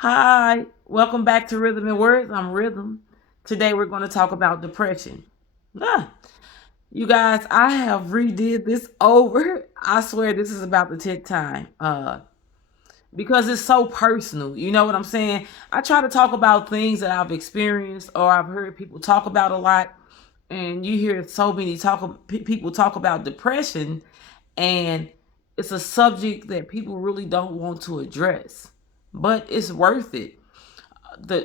Hi, welcome back to Rhythm and Words. I'm Rhythm. Today we're going to talk about depression. Ah, you guys, I have redid this over. I swear this is about the 10th time. Because it's so personal. You know what I'm saying? I try to talk about things that I've experienced or I've heard people talk about a lot, and you hear so many people talk about depression, and it's a subject that people really don't want to address, but it's worth it.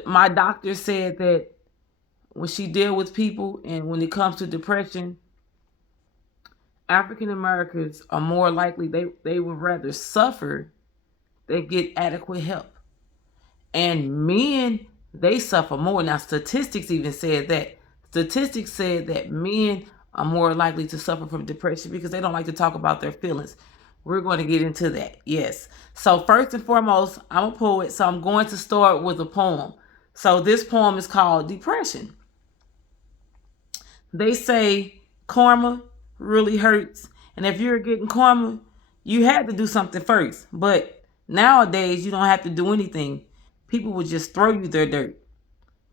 My doctor said that when she deal with people and when it comes to depression, African Americans are more likely they would rather suffer than get adequate help. And men, they suffer more. Now statistics even said that. Statistics said that men are more likely to suffer from depression because they don't like to talk about their feelings. We're going to get into that. Yes. So first and foremost, I'm a poet, so I'm going to start with a poem. So this poem is called Depression. They say karma really hurts. And if you're getting karma, you had to do something first. But nowadays, you don't have to do anything. People will just throw you their dirt.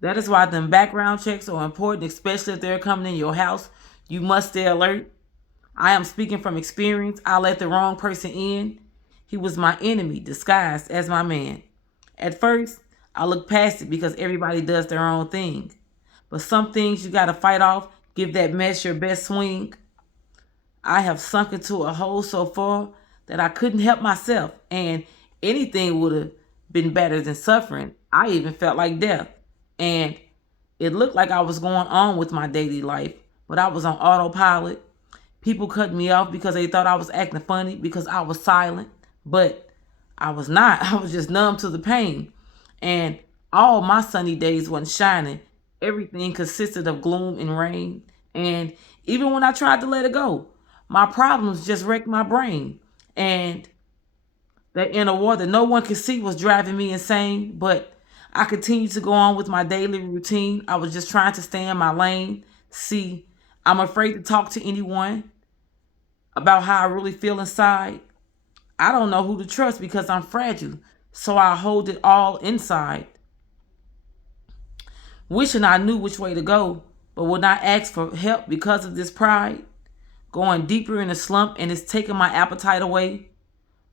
That is why them background checks are important, especially if they're coming in your house. You must stay alert. I am speaking from experience. I let the wrong person in. He was my enemy, disguised as my man. At first, I looked past it because everybody does their own thing. But some things you gotta fight off, give that mess your best swing. I have sunk into a hole so far that I couldn't help myself, and anything would have been better than suffering. I even felt like death. And it looked like I was going on with my daily life, but I was on autopilot. People cut me off because they thought I was acting funny because I was silent, but I was not. I was just numb to the pain. And all my sunny days wasn't shining. Everything consisted of gloom and rain. And even when I tried to let it go, my problems just wrecked my brain. And that inner war that no one could see was driving me insane. But I continued to go on with my daily routine. I was just trying to stay in my lane. See, I'm afraid to talk to anyone about how I really feel inside. I don't know who to trust because I'm fragile. So I hold it all inside, wishing I knew which way to go, but would not ask for help because of this pride. Going deeper in the slump and it's taking my appetite away.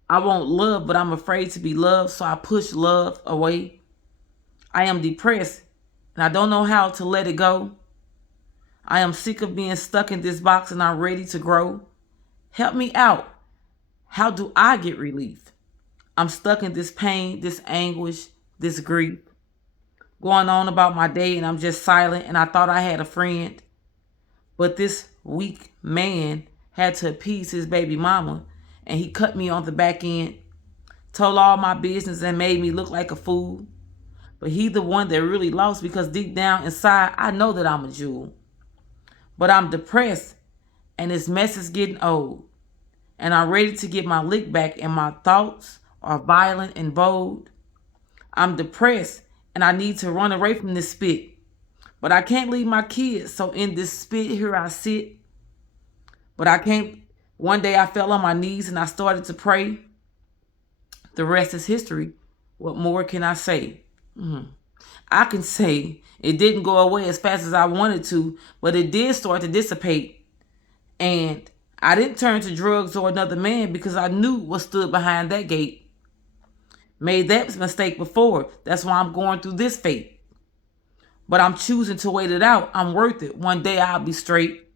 I want love, but I'm afraid to be loved, so I push love away. I am depressed and I don't know how to let it go. I am sick of being stuck in this box and I'm ready to grow. Help me out. How do I get relief? I'm stuck in this pain, this anguish, this grief. Going on about my day and I'm just silent and I thought I had a friend. But this weak man had to appease his baby mama and he cut me on the back end, told all my business and made me look like a fool. But he the one that really lost because deep down inside I know that I'm a jewel. But I'm depressed and this mess is getting old. And I'm ready to get my lick back and my thoughts are violent and bold. I'm depressed and I need to run away from this spit. But I can't leave my kids, so in this spit here I sit. But I can't. One day I fell on my knees and I started to pray. The rest is history. What more can I say? I can say it didn't go away as fast as I wanted to, but it did start to dissipate. And I didn't turn to drugs or another man because I knew what stood behind that gate. Made that mistake before. That's why I'm going through this fate. But I'm choosing to wait it out. I'm worth it. One day I'll be straight.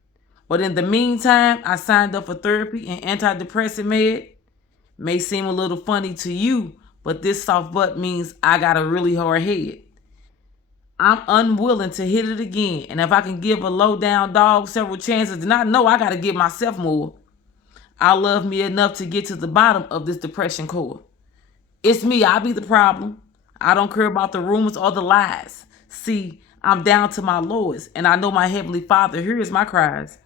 But in the meantime, I signed up for therapy and antidepressant med. May seem a little funny to you, but this soft butt means I got a really hard head. I'm unwilling to hit it again. And if I can give a low down dog several chances, then I know I got to give myself more. I love me enough to get to the bottom of this depression core. It's me. I be the problem. I don't care about the rumors or the lies. See, I'm down to my lowest, and I know my Heavenly Father hears my cries.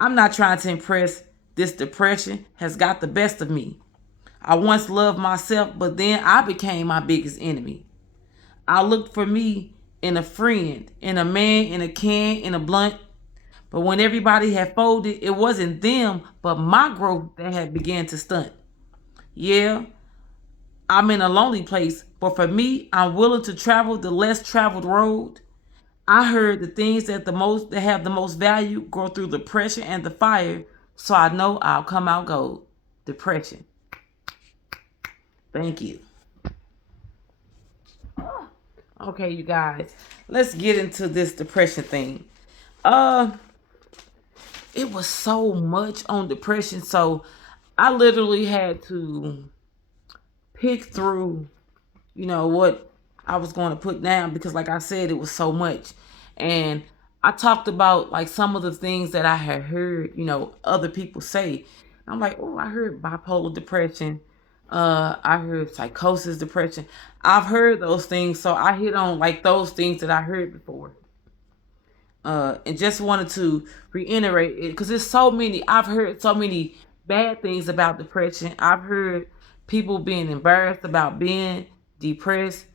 I'm not trying to impress. This depression has got the best of me. I once loved myself, but then I became my biggest enemy. I looked for me in a friend, in a man, in a can, in a blunt. But when everybody had folded, it wasn't them, but my growth that had began to stunt. Yeah, I'm in a lonely place, But for me, I'm willing to travel the less traveled road. I heard the things that have the most value go through the pressure and the fire, so I know I'll come out gold. Depression. Thank you. Okay, you guys, let's get into this depression thing. Uh, it was so much on depression, so I literally had to pick through, what I was going to put down because, like I said, it was so much. And I talked about like some of the things that I had heard, other people say. I'm like, oh, I heard bipolar depression. I heard psychosis depression. I've heard those things, so I hit on like those things that I heard before. And just wanted to reiterate it because there's so many. I've heard so many bad things about depression. I've heard people being embarrassed about being depressed.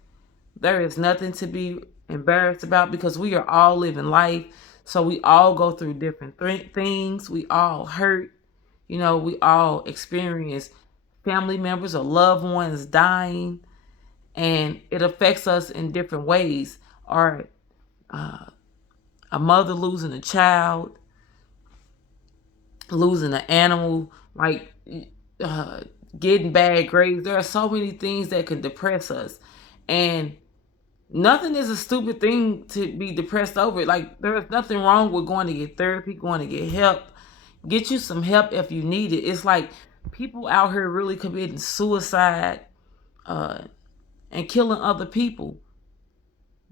There is nothing to be embarrassed about because we are all living life. So we all go through different things. We all hurt. We all experience family members or loved ones dying, and it affects us in different ways. Or a mother losing a child, losing an animal, like uh, getting bad grades. There are so many things that can depress us, and nothing is a stupid thing to be depressed over. Like there is nothing wrong with going to get therapy, going to get help. Get you some help if you need it. It's like people out here really committing suicide uh, and killing other people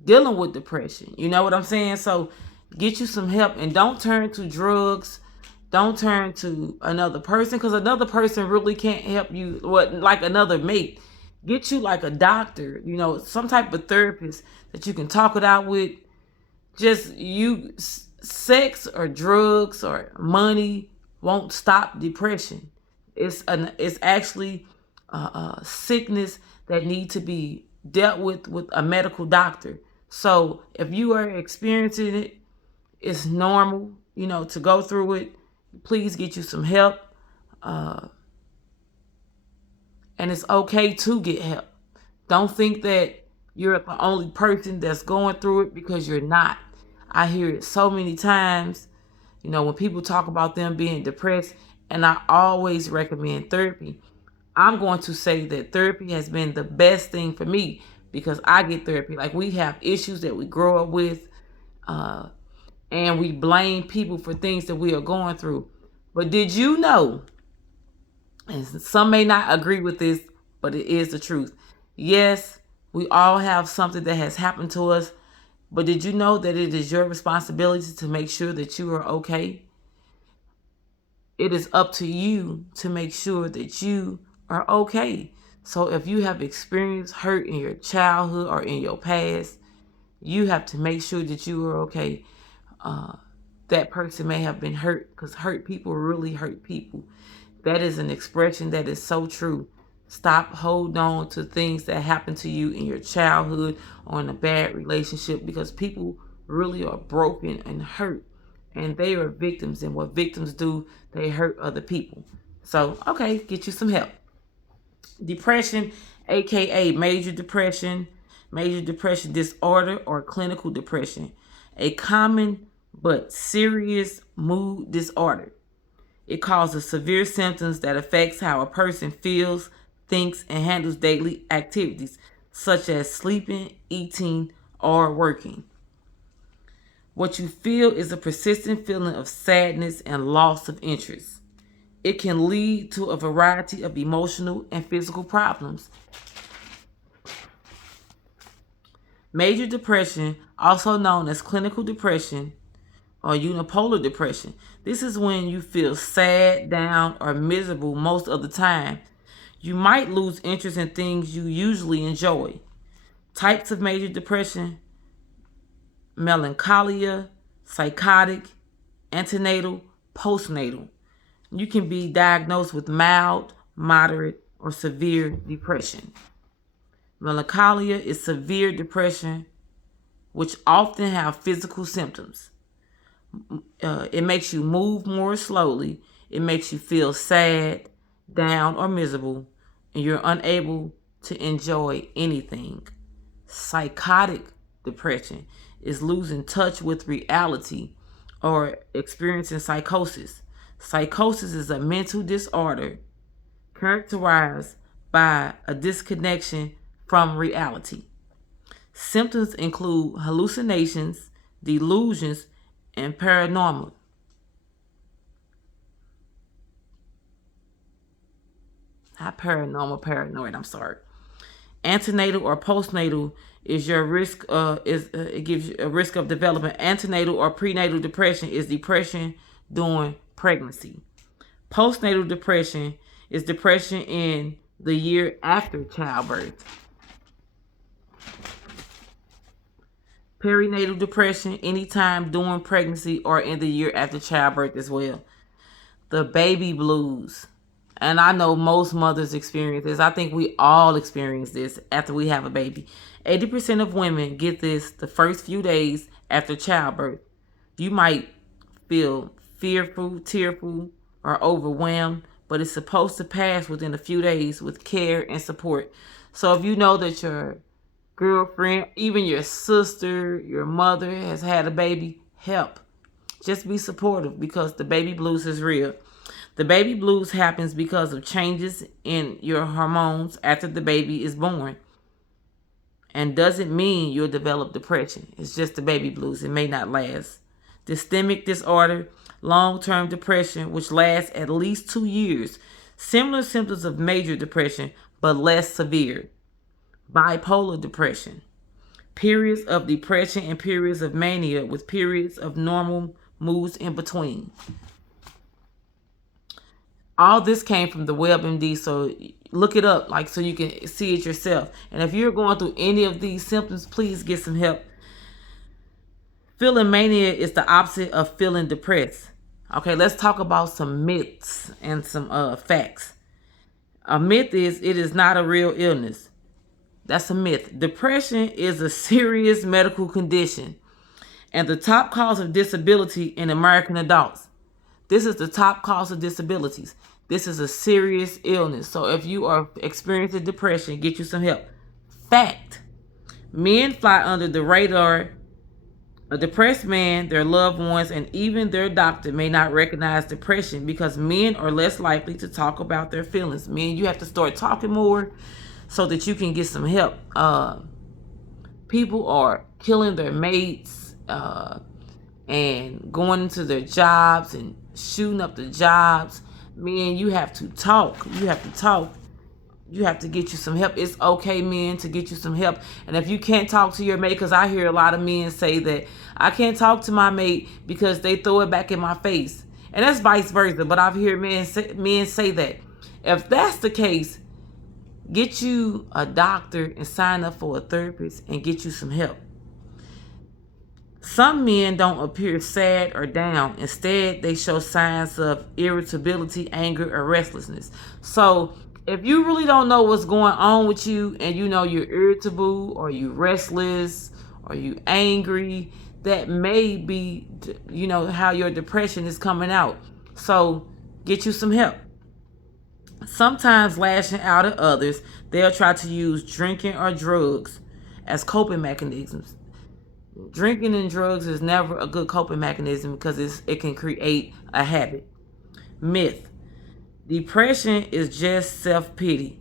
dealing with depression. You know what I'm saying? So get you some help and don't turn to drugs. Don't turn to another person because another person really can't help you. What, like another mate? Get you like a doctor, some type of therapist that you can talk it out with. Just sex or drugs or money won't stop depression. It's actually a sickness that need to be dealt with a medical doctor. So if you are experiencing it, it's normal, to go through it. Please get you some help. Uh, and it's okay to get help. Don't think that you're the only person that's going through it because you're not. I hear it so many times, when people talk about them being depressed, and I always recommend therapy. I'm going to say that therapy has been the best thing for me because I get therapy. Like we have issues that we grow up with, uh, and we blame people for things that we are going through. But did you know, and some may not agree with this, but it is the truth. Yes, we all have something that has happened to us, but did you know that it is your responsibility to make sure that you are okay? It is up to you to make sure that you are okay. So if you have experienced hurt in your childhood or in your past, you have to make sure that you are okay. That person may have been hurt because hurt people really hurt people. That is an expression that is so true. Stop holding on to things that happened to you in your childhood or in a bad relationship because people really are broken and hurt, and they are victims, and what victims do, they hurt other people. So, okay, get you some help. Depression, aka major depression disorder, or clinical depression, a common but serious mood disorder. It causes severe symptoms that affects how a person feels, thinks, and handles daily activities, such as sleeping, eating, or working. What you feel is a persistent feeling of sadness and loss of interest. It can lead to a variety of emotional and physical problems. Major depression, also known as clinical depression or unipolar depression, this is when you feel sad, down, or miserable most of the time. You might lose interest in things you usually enjoy. Types of major depression: melancholia, psychotic, antenatal, postnatal. You can be diagnosed with mild, moderate, or severe depression. Melancholia is severe depression, which often have physical symptoms. It makes you move more slowly. It makes you feel sad, down, or miserable, and you're unable to enjoy anything. Psychotic depression is losing touch with reality or experiencing psychosis. Psychosis is a mental disorder characterized by a disconnection from reality. Symptoms include hallucinations, delusions, and paranormal. Not paranormal, paranoid. I'm sorry. Antenatal or postnatal is your risk. It gives you a risk of developing antenatal or prenatal depression. Is depression during pregnancy. Postnatal depression is depression in the year after childbirth. Perinatal depression anytime during pregnancy or in the year after childbirth as well. The baby blues. And I know most mothers experience this. I think we all experience this after we have a baby. 80% of women get this the first few days after childbirth. You might feel fearful, tearful, or overwhelmed, but it's supposed to pass within a few days with care and support. So if you know that your girlfriend, even your sister, your mother has had a baby, help. Just be supportive because the baby blues is real. The baby blues happens because of changes in your hormones after the baby is born and doesn't mean you'll develop depression. It's just the baby blues. It may not last. Dystemic disorder, long-term depression, which lasts at least 2 years. Similar symptoms of major depression, but less severe. Bipolar depression. Periods of depression and periods of mania with periods of normal moods in between. All this came from the WebMD, so look it up, like, so you can see it yourself. And if you're going through any of these symptoms, please get some help. Feeling mania is the opposite of feeling depressed. Okay, let's talk about some myths and some facts. A myth is it is not a real illness. That's a myth. Depression is a serious medical condition and the top cause of disability in American adults. This is the top cause of disabilities. This is a serious illness. So if you are experiencing depression, get you some help. Fact. Men fly under the radar. A depressed man, their loved ones, and even their doctor may not recognize depression because men are less likely to talk about their feelings. Men, you have to start talking more so that you can get some help. People are killing their mates and going into their jobs and shooting up the jobs. Men, you have to talk. You have to talk. You have to get you some help. It's okay, men, to get you some help. And if you can't talk to your mate, because I hear a lot of men say that I can't talk to my mate because they throw it back in my face. And that's vice versa. But I've heard men say that. If that's the case, get you a doctor and sign up for a therapist and get you some help. Some men don't appear sad or down. Instead, they show signs of irritability, anger, or restlessness. So if you really don't know what's going on with you and you know you're irritable or you restless or you angry, that may be, how your depression is coming out. So get you some help. Sometimes lashing out at others, they'll try to use drinking or drugs as coping mechanisms. Drinking and drugs is never a good coping mechanism because it can create a habit. Myth. Depression is just self-pity.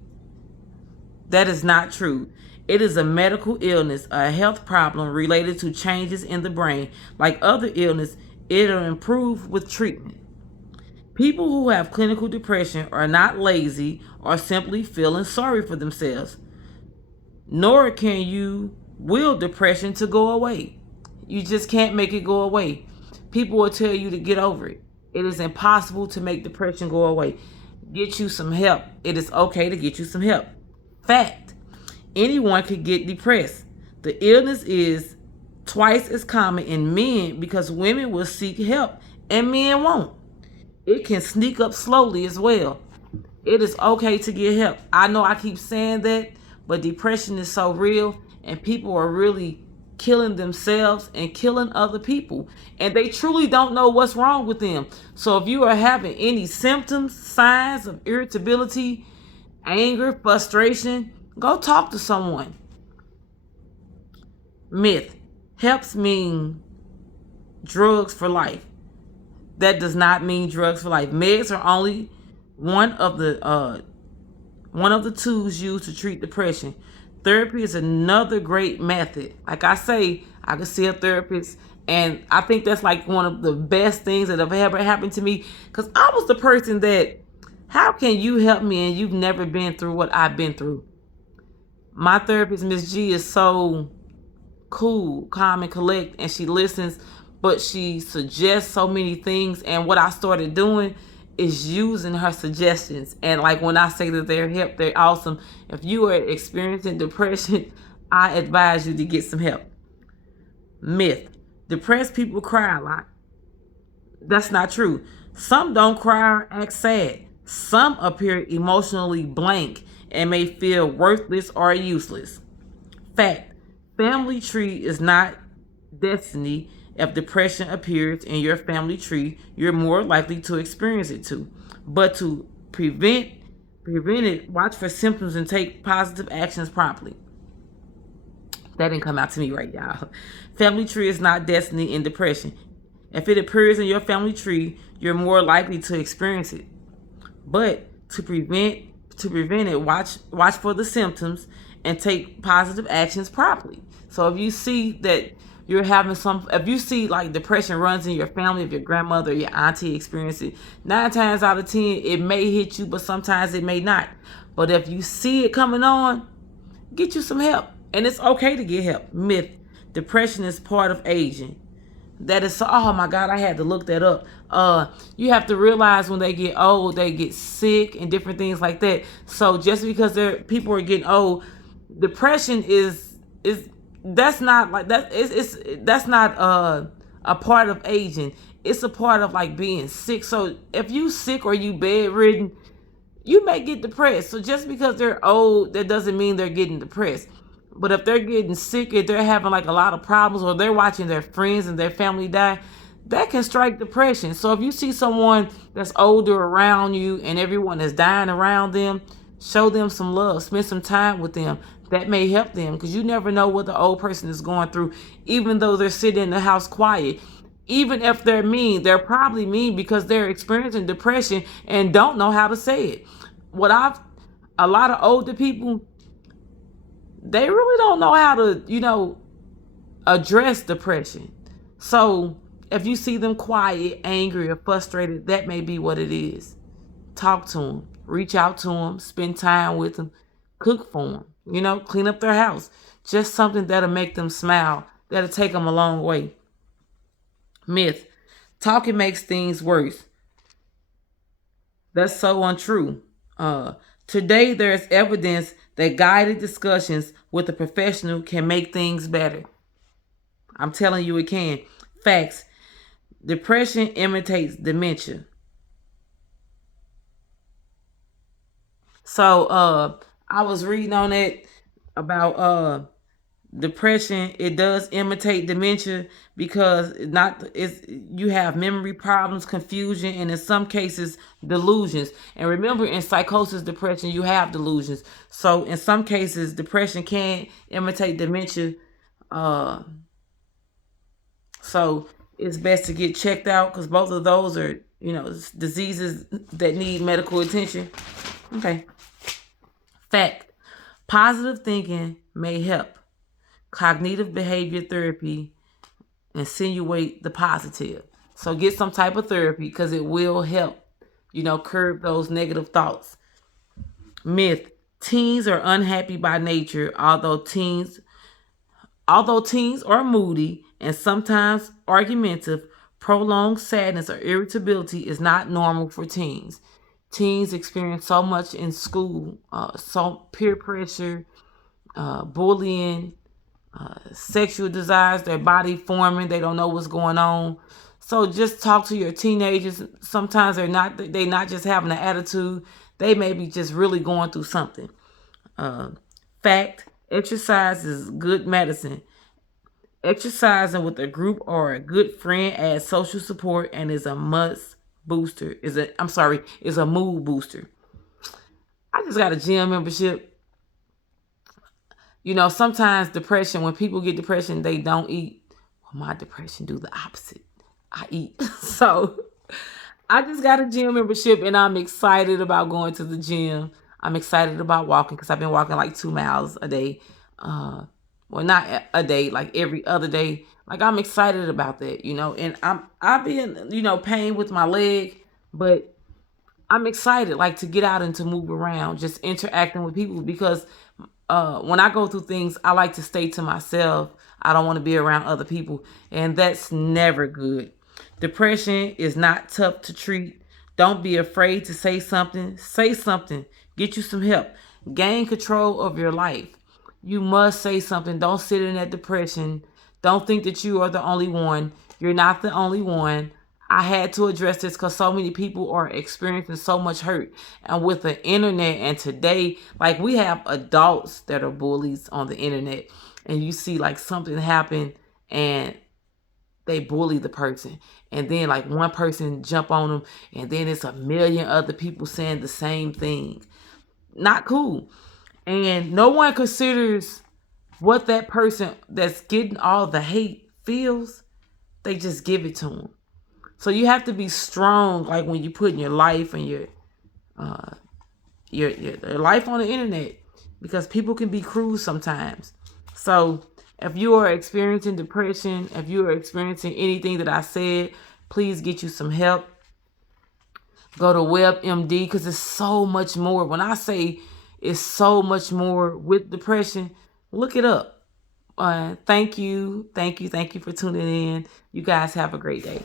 That is not true. It is a medical illness, a health problem related to changes in the brain. Like other illness, it'll improve with treatment. People who have clinical depression are not lazy or simply feeling sorry for themselves. Nor can you will depression to go away. You just can't make it go away. People will tell you to get over it. It is impossible to make depression go away. Get you some help. It is okay to get you some help. Fact. Anyone could get depressed. The illness is twice as common in men because women will seek help and men won't. It can sneak up slowly as well. It is okay to get help. I know I keep saying that, but depression is so real and people are really killing themselves and killing other people. And they truly don't know what's wrong with them. So if you are having any symptoms, signs of irritability, anger, frustration, Go talk to someone. Myth. Helps mean drugs for life. That does not mean drugs for life. Meds are only one of the tools used to treat depression. Therapy is another great method. Like I say, I can see a therapist, and I think that's like one of the best things that have ever happened to me. Because I was the person that, how can you help me and you've never been through what I've been through? My therapist, Miss G, is so cool, calm, and collect, and she listens, but she suggests so many things. And what I started doing is using her suggestions. And like when I say that they're help, they're awesome. If you are experiencing depression, I advise you to get some help. Myth. Depressed people cry a lot. That's not true. Some don't cry or act sad. Some appear emotionally blank and may feel worthless or useless. Fact. Family tree is not destiny. If depression appears in your family tree, you're more likely to experience it too. But to prevent it, watch for symptoms and take positive actions promptly. That didn't come out to me right, y'all. Family tree is not destiny in depression. If it appears in your family tree, you're more likely to experience it. But to prevent it, watch for the symptoms and take positive actions properly. So if you see that you're having if you see like depression runs in your family, if your grandmother or your auntie experience it, 9 times out of 10 it may hit you, but sometimes it may not. But if you see it coming on, get you some help. And it's okay to get help. Myth. Depression is part of aging. That is so, oh my God, I had to look that up. You have to realize when they get old, they get sick and different things like that. So just because people are getting old, depression is that's not like that. It's that's not a part of aging. It's a part of like being sick. So if you sick or you bedridden, you may get depressed. So just because they're old, that doesn't mean they're getting depressed. But if they're getting sick, if they're having like a lot of problems, or they're watching their friends and their family die, that can strike depression. So if you see someone that's older around you and everyone is dying around them, show them some love, spend some time with them. That may help them, because you never know what the old person is going through, even though they're sitting in the house quiet. Even if they're mean, they're probably mean because they're experiencing depression and don't know how to say it. What I've A lot of older people, they really don't know how to, address depression. So if you see them quiet, angry, or frustrated, that may be what it is. Talk to them, reach out to them, spend time with them, cook for them, clean up their house. Just something that'll make them smile, that'll take them a long way. Myth. Talking makes things worse. That's so untrue. Today, there's evidence that guided discussions with a professional can make things better. I'm telling you, it can. Facts. Depression imitates dementia. So, I was reading on it about depression. It does imitate dementia because it's you have memory problems, confusion, and in some cases delusions. And remember, in psychosis, depression, you have delusions. So in some cases depression can imitate dementia. uh so it's best to get checked out, because both of those are, diseases that need medical attention. Okay. Fact. Positive thinking may help. Cognitive behavior therapy insinuate the positive. So get some type of therapy, because it will help, curb those negative thoughts. Myth. Teens are unhappy by nature, although teens are moody and sometimes argumentative. Prolonged sadness or irritability is not normal for teens. Teens experience so much in school, so peer pressure, bullying, sexual desires, their body forming, they don't know what's going on. So just talk to your teenagers. Sometimes they're not just having an attitude. They may be just really going through something. Uh, Fact. Exercise is good medicine. Exercising with a group or a good friend adds social support and is a must booster. Is a mood booster. I just got a gym membership, You know, sometimes depression, when people get depression, they don't eat. Well, my depression do the opposite. I eat. So I just got a gym membership and I'm excited about going to the gym. I'm excited about walking because I've been walking like 2 miles a day. Well, not a day, like every other day. Like I'm excited about that, you know. And I've been, you know, pain with my leg, but I'm excited like to get out and to move around, just interacting with people because when I go through things, I like to stay to myself. I don't want to be around other people, and that's never good. Depression is not tough to treat. Don't be afraid to say something. Say something. Get you some help. Gain control of your life. You must say something. Don't sit in that depression. Don't think that you are the only one. You're not the only one. I had to address this because so many people are experiencing so much hurt. And with the internet and today, like we have adults that are bullies on the internet. And you see like something happen and they bully the person. And then like one person jump on them and then it's a million other people saying the same thing. Not cool. And no one considers what that person that's getting all the hate feels. They just give it to them. So you have to be strong, like when you put in your life and your life on the internet, because people can be cruel sometimes. So if you are experiencing depression, if you are experiencing anything that I said, please get you some help. Go to WebMD because it's so much more. When I say it's so much more with depression, look it up. Thank you for tuning in. You guys have a great day.